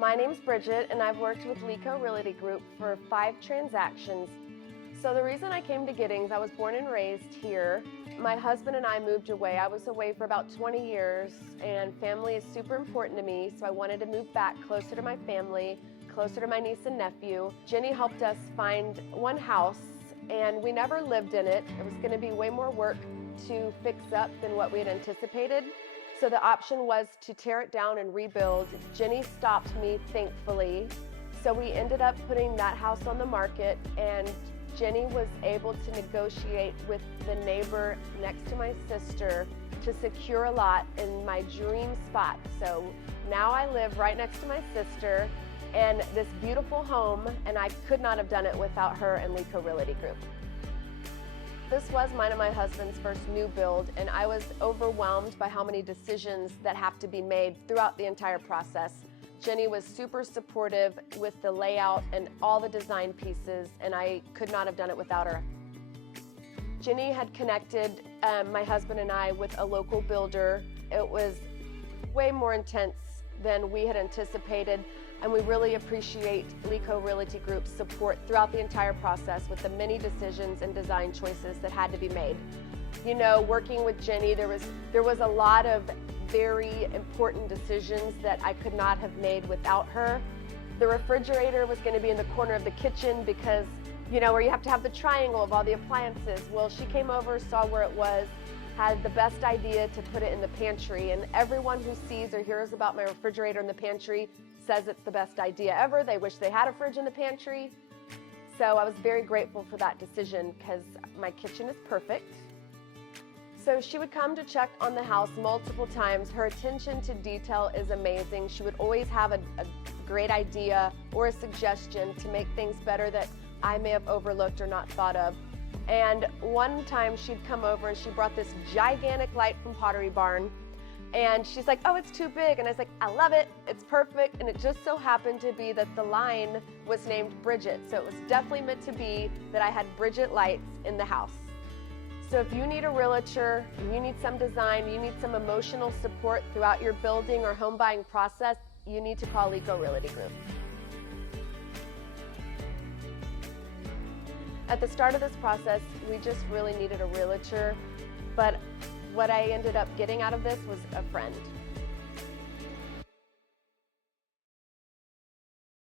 My name's Bridget, and I've worked with Lico Realty Group for 5 transactions. So the reason I came to Giddings, I was born and raised here. My husband and I moved away. I was away for about 20 years, and family is super important to me, so I wanted to move back closer to my family, closer to my niece and nephew. Jenny helped us find one house, and we never lived in it. It was going to be way more work to fix up than what we had anticipated. So the option was to tear it down and rebuild. Jenny stopped me, thankfully. So we ended up putting that house on the market, and Jenny was able to negotiate with the neighbor next to my sister to secure a lot in my dream spot. So now I live right next to my sister and this beautiful home, and I could not have done it without her and Lico Realty Group. This was mine and my husband's first new build, and I was overwhelmed by how many decisions that have to be made throughout the entire process. Jenny was super supportive with the layout and all the design pieces, and I could not have done it without her. Jenny had connected my husband and I with a local builder. It was way more intense than we had anticipated, and we really appreciate Lico Realty Group's support throughout the entire process with the many decisions and design choices that had to be made. You know, working with Jenny, there was a lot of very important decisions that I could not have made without her. The refrigerator was going to be in the corner of the kitchen because, you know, where you have to have the triangle of all the appliances. Well, she came over, saw where it was, had the best idea to put it in the pantry, and everyone who sees or hears about my refrigerator in the pantry says it's the best idea ever. They wish they had a fridge in the pantry. So I was very grateful for that decision because my kitchen is perfect. So she would come to check on the house multiple times. Her attention to detail is amazing. She would always have a great idea or a suggestion to make things better that I may have overlooked or not thought of. And one time she'd come over and she brought this gigantic light from Pottery Barn. And she's like, oh, it's too big. And I was like, I love it. It's perfect. And it just so happened to be that the line was named Bridget. So it was definitely meant to be that I had Bridget lights in the house. So if you need a realtor, you need some design, you need some emotional support throughout your building or home buying process, you need to call Lico Realty Group. At the start of this process, we just really needed a realtor, but what I ended up getting out of this was a friend.